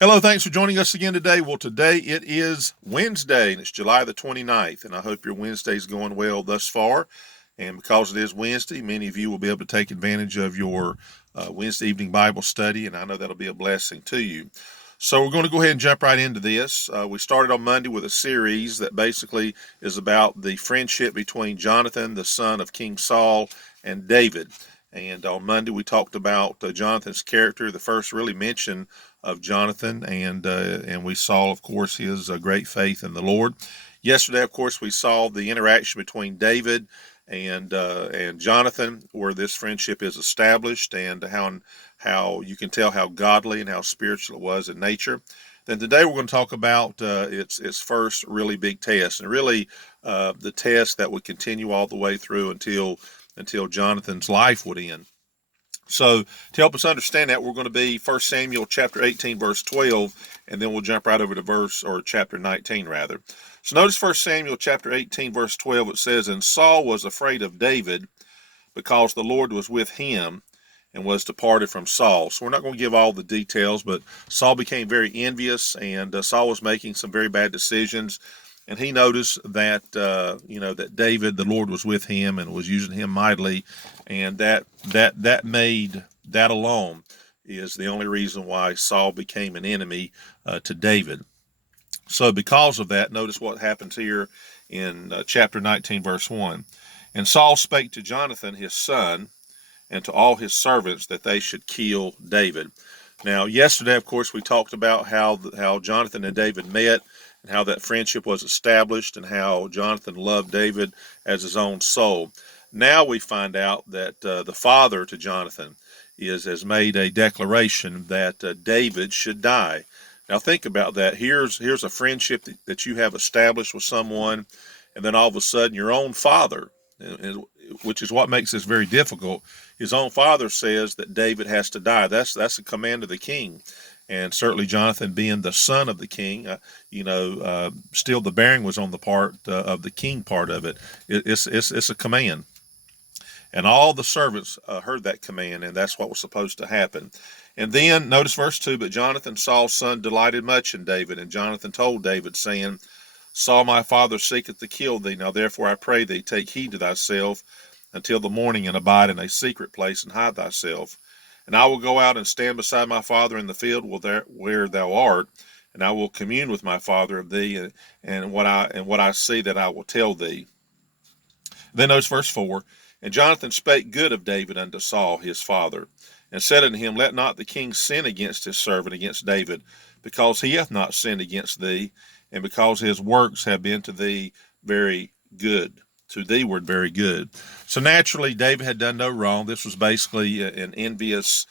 Hello, thanks for joining us again today. Well, today it is Wednesday, and it's July the 29th, and I hope your Wednesday's going well thus far. And because it is Wednesday, many of you will be able to take advantage of your Wednesday evening Bible study, and I know that'll be a blessing to you. So we're going to go ahead and jump right into this. We started on Monday with a series that basically is about the friendship between Jonathan, the son of King Saul, and David. And on Monday, we talked about Jonathan's character, the first really mention of Jonathan, and we saw, of course, his great faith in the Lord. Yesterday, of course, we saw the interaction between David and Jonathan, where this friendship is established, and how you can tell how godly and how spiritual it was in nature. Then today we're going to talk about its first really big test, and really the test that would continue all the way through until Jonathan's life would end. So to help us understand that, we're going to be 1 Samuel chapter 18, verse 12, and then we'll jump right over to chapter 19, rather. So notice 1 Samuel chapter 18, verse 12, it says, "And Saul was afraid of David because the Lord was with him and was departed from Saul." So we're not going to give all the details, but Saul became very envious, and Saul was making some very bad decisions. And he noticed that that David, the Lord was with him and was using him mightily, and that made that alone is the only reason why Saul became an enemy to David. So because of that, notice what happens here in chapter 19, verse 1. "And Saul spake to Jonathan his son and to all his servants that they should kill David." Now, yesterday, of course, we talked about how Jonathan and David met, and how that friendship was established, and how Jonathan loved David as his own soul. Now we find out that the father to Jonathan has made a declaration that David should die. Now think about that. Here's a friendship that you have established with someone, and then all of a sudden your own father, which is what makes this very difficult, his own father says that David has to die. That's a command of the king. And certainly Jonathan, being the son of the king, still the bearing was on the part of the king part of it. It's a command. And all the servants heard that command, and that's what was supposed to happen. And then notice verse 2, "But Jonathan, Saul's son, delighted much in David. And Jonathan told David, saying, Saul my father seeketh to kill thee. Now therefore I pray thee, take heed to thyself until the morning, and abide in a secret place, and hide thyself. And I will go out and stand beside my father in the field where thou art, and I will commune with my father of thee, and what I see that I will tell thee." Then notice verse 4, "And Jonathan spake good of David unto Saul his father, and said unto him, Let not the king sin against his servant, against David, because he hath not sinned against thee, and because his works have been to thee very good." To thee were very good. So naturally, David had done no wrong. This was basically an envious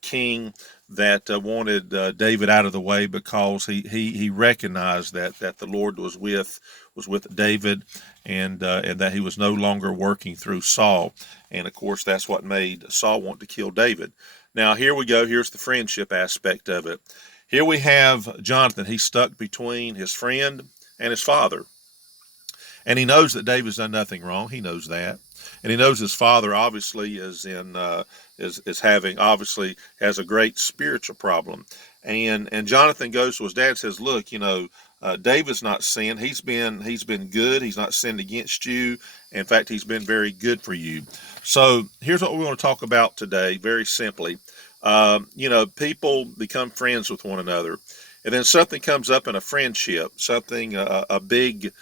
king that wanted David out of the way, because he recognized that the Lord was with David, and that he was no longer working through Saul. And of course, that's what made Saul want to kill David. Now here we go. Here's the friendship aspect of it. Here we have Jonathan. He's stuck between his friend and his father. And he knows that David's done nothing wrong. He knows that. And he knows his father obviously obviously has a great spiritual problem. And Jonathan goes to his dad and says, "Look, David's not sinned. He's been good. He's not sinned against you. In fact, he's been very good for you." So here's what we want to talk about today, very simply. People become friends with one another, and then something comes up in a friendship. Something a big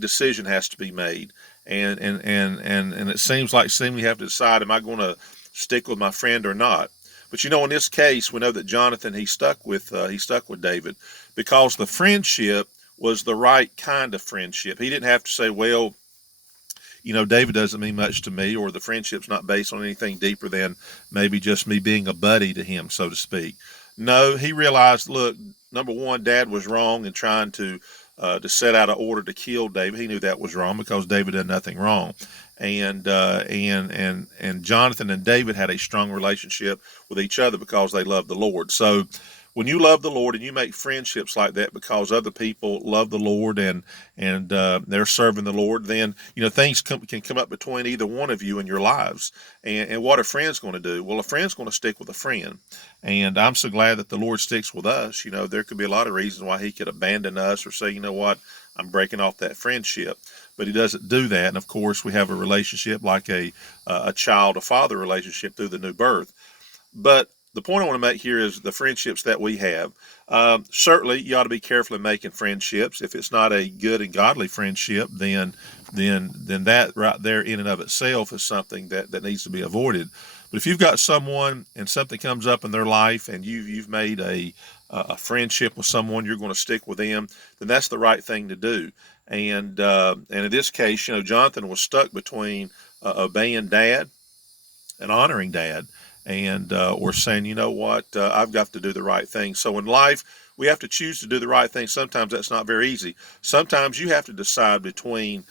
decision has to be made, and it seems like we have to decide: am I going to stick with my friend or not? But in this case, we know that Jonathan, he stuck with David, because the friendship was the right kind of friendship. He didn't have to say, "Well, David doesn't mean much to me," or the friendship's not based on anything deeper than maybe just me being a buddy to him, so to speak. No, he realized, look, number one, Dad was wrong in trying to set out an order to kill David. He knew that was wrong, because David did nothing wrong. And Jonathan and David had a strong relationship with each other because they loved the Lord. So when you love the Lord and you make friendships like that because other people love the Lord and they're serving the Lord, then things can come up between either one of you in your lives. And what a friend's going to do? Well, a friend's going to stick with a friend, and I'm so glad that the Lord sticks with us. There could be a lot of reasons why He could abandon us or say, you know what, I'm breaking off that friendship, but He doesn't do that. And of course, we have a relationship like a child-to-father relationship through the new birth. But the point I want to make here is the friendships that we have. Certainly, you ought to be careful in making friendships. If it's not a good and godly friendship, then that right there in and of itself is something that needs to be avoided. But if you've got someone and something comes up in their life and you've made a friendship with someone, you're going to stick with them, then that's the right thing to do. And in this case, Jonathan was stuck between obeying Dad and honoring Dad, and or saying, you know what, I've got to do the right thing. So in life, we have to choose to do the right thing. Sometimes that's not very easy. Sometimes you have to decide between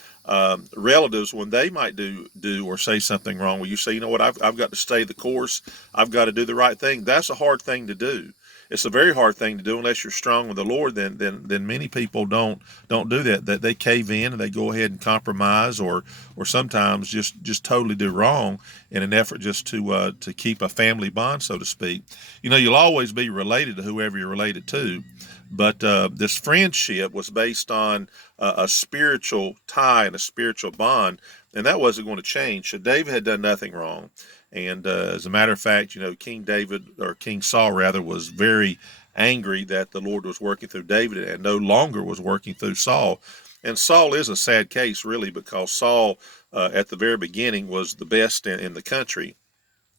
relatives when they might do or say something wrong. Where you say, you know what, I've got to stay the course. I've got to do the right thing. That's a hard thing to do. It's a very hard thing to do unless you're strong with the Lord. Then many people don't do that. That they cave in and they go ahead and compromise, or sometimes just totally do wrong in an effort just to keep a family bond, so to speak. You'll always be related to whoever you're related to, but this friendship was based on a spiritual tie and a spiritual bond, and that wasn't going to change. So David had done nothing wrong. And as a matter of fact, King Saul rather, was very angry that the Lord was working through David and no longer was working through Saul. And Saul is a sad case, really, because Saul, at the very beginning, was the best in the country.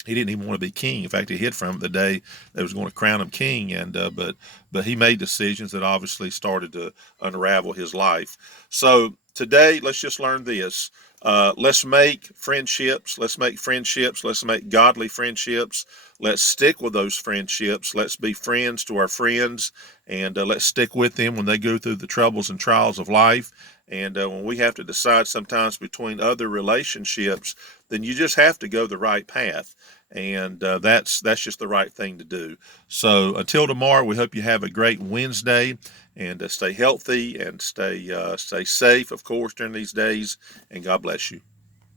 He didn't even want to be king. In fact, he hid from him the day they was going to crown him king. And but he made decisions that obviously started to unravel his life. So today, let's just learn this. Let's make friendships. Let's make friendships. Let's make godly friendships. Let's stick with those friendships. Let's be friends to our friends, and let's stick with them when they go through the troubles and trials of life. And when we have to decide sometimes between other relationships, then you just have to go the right path. And that's just the right thing to do. So until tomorrow, we hope you have a great Wednesday, and stay healthy and stay safe, of course, during these days. And God bless you.